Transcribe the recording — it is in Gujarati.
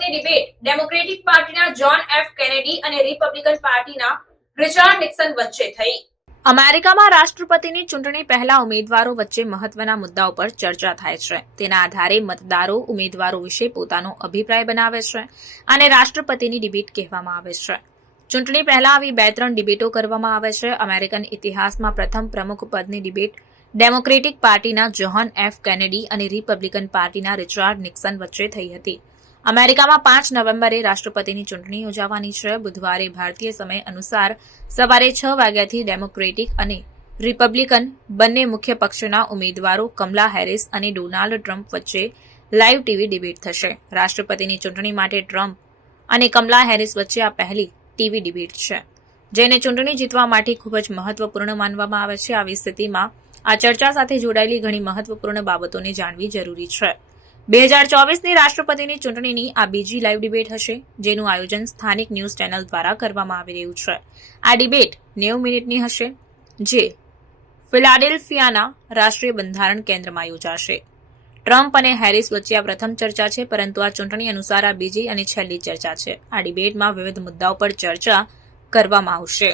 રાષ્ટ્રપતિ ડિબેટ ડેમોક્રેટિક પાર્ટીના જ્હોન એફ કેનેડી અને રિપબ્લિકન પાર્ટીના રિચાર્ડ નિક્સન વચ્ચે થઈ। અમેરિકામાં રાષ્ટ્રપતિની ચૂંટણી પહેલા ઉમેદવારો વચ્ચે મહત્વના મુદ્દાઓ પર ચર્ચા થાય છે। તેના આધારે મતદારો ઉમેદવારો વિશે પોતાનો અભિપ્રાય બનાવે છે અને રાષ્ટ્રપતિની ડિબેટ કહેવામાં આવે છે। ચૂંટણી પહેલા આવી 2-3 ડિબેટો કરવામાં આવે છે। અમેરિકન ઇતિહાસમાં પ્રથમ પ્રમુખ પદની ડિબેટ ડેમોક્રેટિક પાર્ટીના જ્હોન એફ કેનેડી અને રિપબ્લિકન પાર્ટીના રિચાર્ડ નિક્સન વચ્ચે થઈ હતી। અમેરિકામાં 5 નવેમ્બરે રાષ્ટ્રપતિની ચૂંટણી યોજાવાની છે। બુધવારે ભારતીય સમય અનુસાર સવારે 6 વાગ્યાથી ડેમોક્રેટિક અને રિપબ્લિકન બંને મુખ્ય પક્ષના ઉમેદવારો કમલા હેરિસ અને ડોનાલ્ડ ટ્રમ્પ વચ્ચે લાઇવ ટીવી ડિબેટ થશે। રાષ્ટ્રપતિની ચૂંટણી માટે ટ્રમ્પ અને કમલા હેરિસ વચ્ચે આ પહેલી ટીવી ડિબેટ છે, જેને ચૂંટણી જીતવા માટે ખૂબ જ મહત્વપૂર્ણ માનવામાં આવે છે। આવી સ્થિતિમાં આ ચર્ચા સાથે જોડાયેલી ઘણી મહત્વપૂર્ણ બાબતોને જાણવી જરૂરી છે। 2024ની રાષ્ટ્રપતિની ચૂંટણીની આ બીજી લાઇવ ડિબેટ હશે, જેનું આયોજન સ્થાનિક ન્યૂઝ ચેનલ દ્વારા કરવામાં આવી રહ્યું છે। આ ડિબેટ 90 મિનિટની હશે, જે ફિલાડેલ્ફિયાના રાષ્ટ્રીય બંધારણ કેન્દ્રમાં યોજાશે। ટ્રમ્પ અને હેરિસ વચ્ચે આ પ્રથમ ચર્ચા છે, પરંતુ આ ચૂંટણી અનુસાર આ બીજી અને છેલ્લી ચર્ચા છે। આ ડિબેટમાં વિવિધ મુદ્દાઓ પર ચર્ચા કરવામાં આવશે।